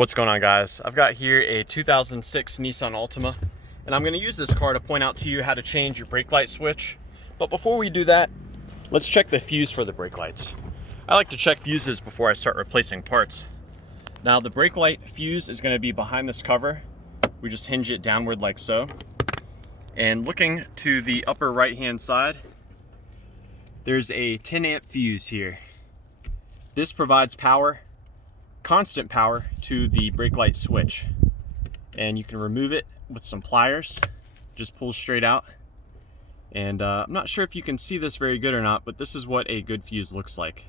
What's going on, guys? I've got here a 2006 Nissan Altima, and I'm going to use this car to point out to you how to change your brake light switch. But before we do that, let's check the fuse for the brake lights. I like to check fuses before I start replacing parts. Now, the brake light fuse is going to be behind this cover. We just hinge it downward like so. And looking to the upper right hand side, there's a 10 amp fuse here. This provides power, constant power, to the brake light switch, and you can remove it with some pliers. Just pull straight out, and I'm not sure if you can see this very good or not, but this is what a good fuse looks like.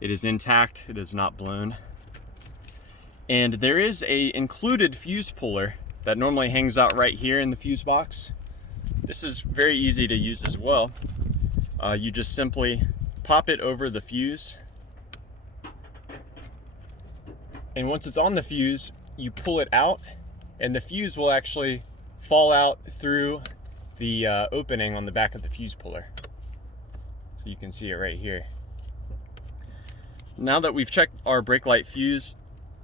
It is intact, it is not blown, and there is a included fuse puller that normally hangs out right here in the fuse box. This is very easy to use as well. You just simply pop it over the fuse, and once it's on the fuse, you pull it out, and the fuse will actually fall out through the opening on the back of the fuse puller. So you can see it right here. Now that we've checked our brake light fuse,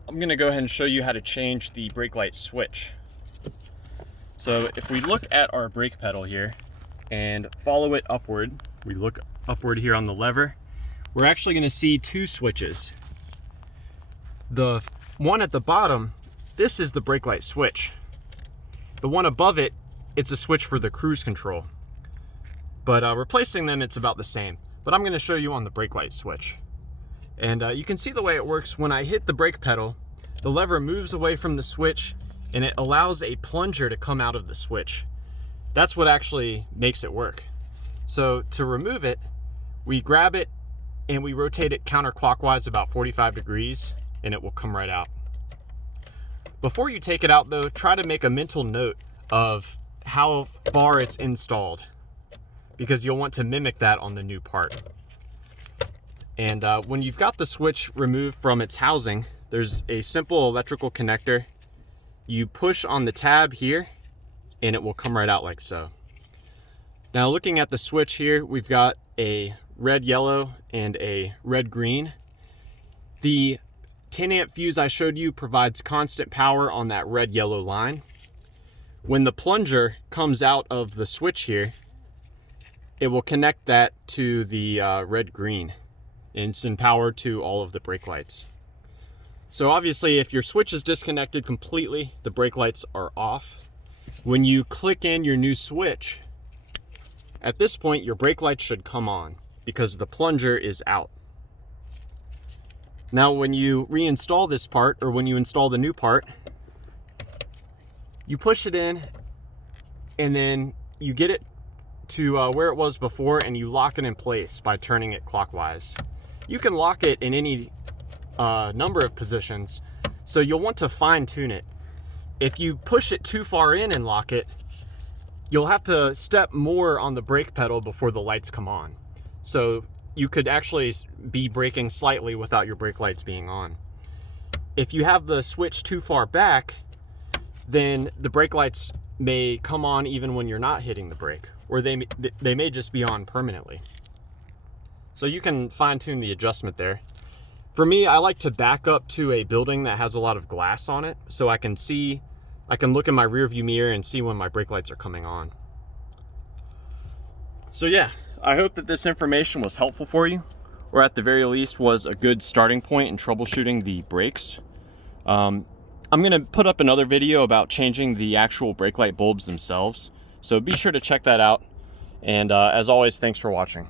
I'm gonna go ahead and show you how to change the brake light switch. So if we look at our brake pedal here and follow it upward, we look upward here on the lever, we're actually gonna see two switches. The one at the bottom, this is the brake light switch. The one above it, it's a switch for the cruise control. But replacing them, it's about the same. But I'm gonna show you on the brake light switch. And you can see the way it works. When I hit the brake pedal, the lever moves away from the switch and it allows a plunger to come out of the switch. That's what actually makes it work. So to remove it, we grab it and we rotate it counterclockwise about 45 degrees. And it will come right out. Before you take it out though, try to make a mental note of how far it's installed, because you'll want to mimic that on the new part. And when you've got the switch removed from its housing, there's a simple electrical connector. You push on the tab here and it will come right out like so. Now looking at the switch here, we've got a red yellow and a red green. The 10 amp fuse I showed you provides constant power on that red yellow line. When the plunger comes out of the switch here, it will connect that to the red green and send power to all of the brake lights. So obviously if your switch is disconnected completely, the brake lights are off. When you click in your new switch, at this point your brake lights should come on because the plunger is out. Now when you reinstall this part, or when you install the new part, you push it in and then you get it to where it was before, and you lock it in place by turning it clockwise. You can lock it in any number of positions, so you'll want to fine tune it. If you push it too far in and lock it, you'll have to step more on the brake pedal before the lights come on. So you could actually be braking slightly without your brake lights being on. If you have the switch too far back, then the brake lights may come on even when you're not hitting the brake, or they may just be on permanently. So you can fine tune the adjustment there. For me, I like to back up to a building that has a lot of glass on it, so I can look in my rear view mirror and see when my brake lights are coming on. So yeah, I hope that this information was helpful for you, or at the very least was a good starting point in troubleshooting the brakes. I'm going to put up another video about changing the actual brake light bulbs themselves, so be sure to check that out. And as always, thanks for watching.